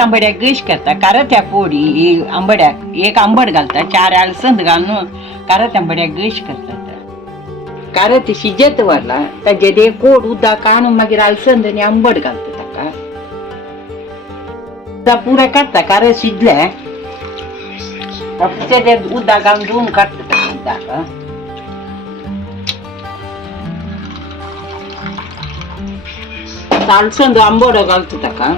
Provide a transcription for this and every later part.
तांबड्याक गश करता त्या पोडी आंबड्याक एक आंबट घालता 4 अळसंद घालून कारत आंबड्याक गश करता कारत शिजत व्हरला ताजे ते कोड उदक काडून मागीर अळसंद आनी आंबट घालता ताका पुरा काडटा कारत शिजले ते उदक घालून धुवन काडटा उदक अळसंद आंबट घालता ताका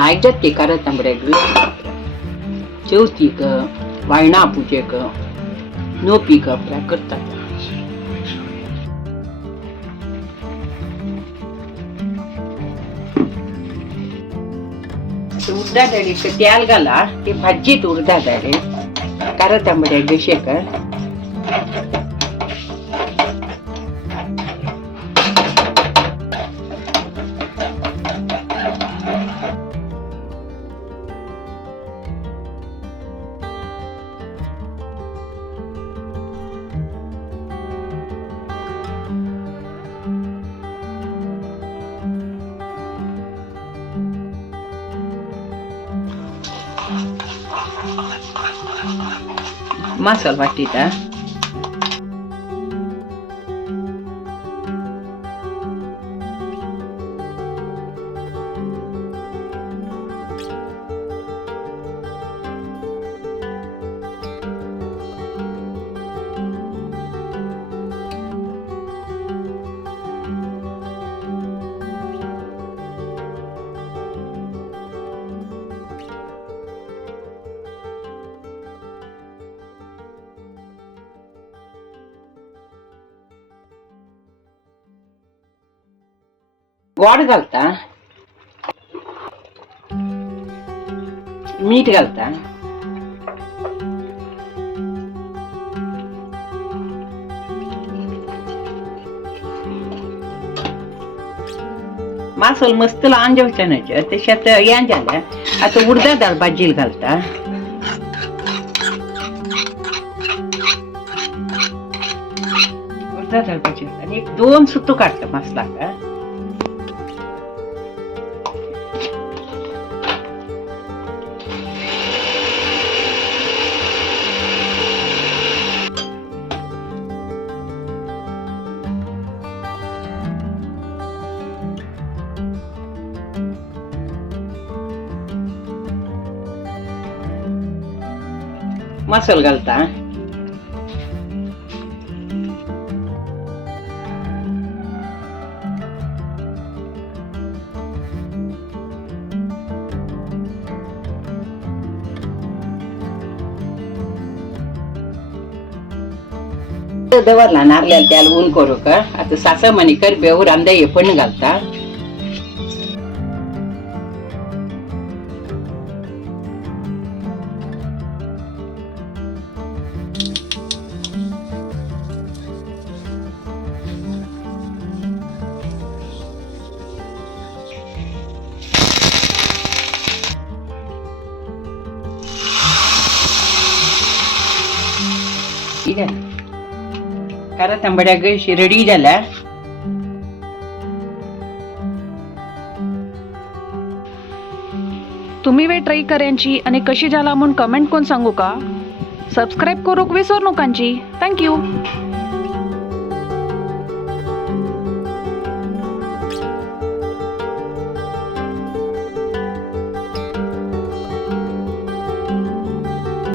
आयजत ते कारत तांबड्याक चवथीक वायणा पुजेक नोपीक करता उडदा डाळीक तेल घाला ते भाजीत उडदा डाळी कारत तांबड्याक गशेक मसाला वाटीता गोड घालता मीठ घालता मसाला मस्त लहान जेवच्यानाचे त्याच्यात या झाल्या आता उडदा डाळ भाजील घालता उडदा डाळ भाजी आणि 2 सुतो काढता मसाला का मसाला घालता दवरला नारळाला त्याला ऊन करू का आता सासा मणी करबेव रांदा हे पण घालता कारत तांबड्याक रेडी झाला तुम्ही वे ट्राय करायची आणि कशी झाला म्हणून कमेंट कोण सांगू का सबस्क्राईब करूक विसरू नकांची थँक्यू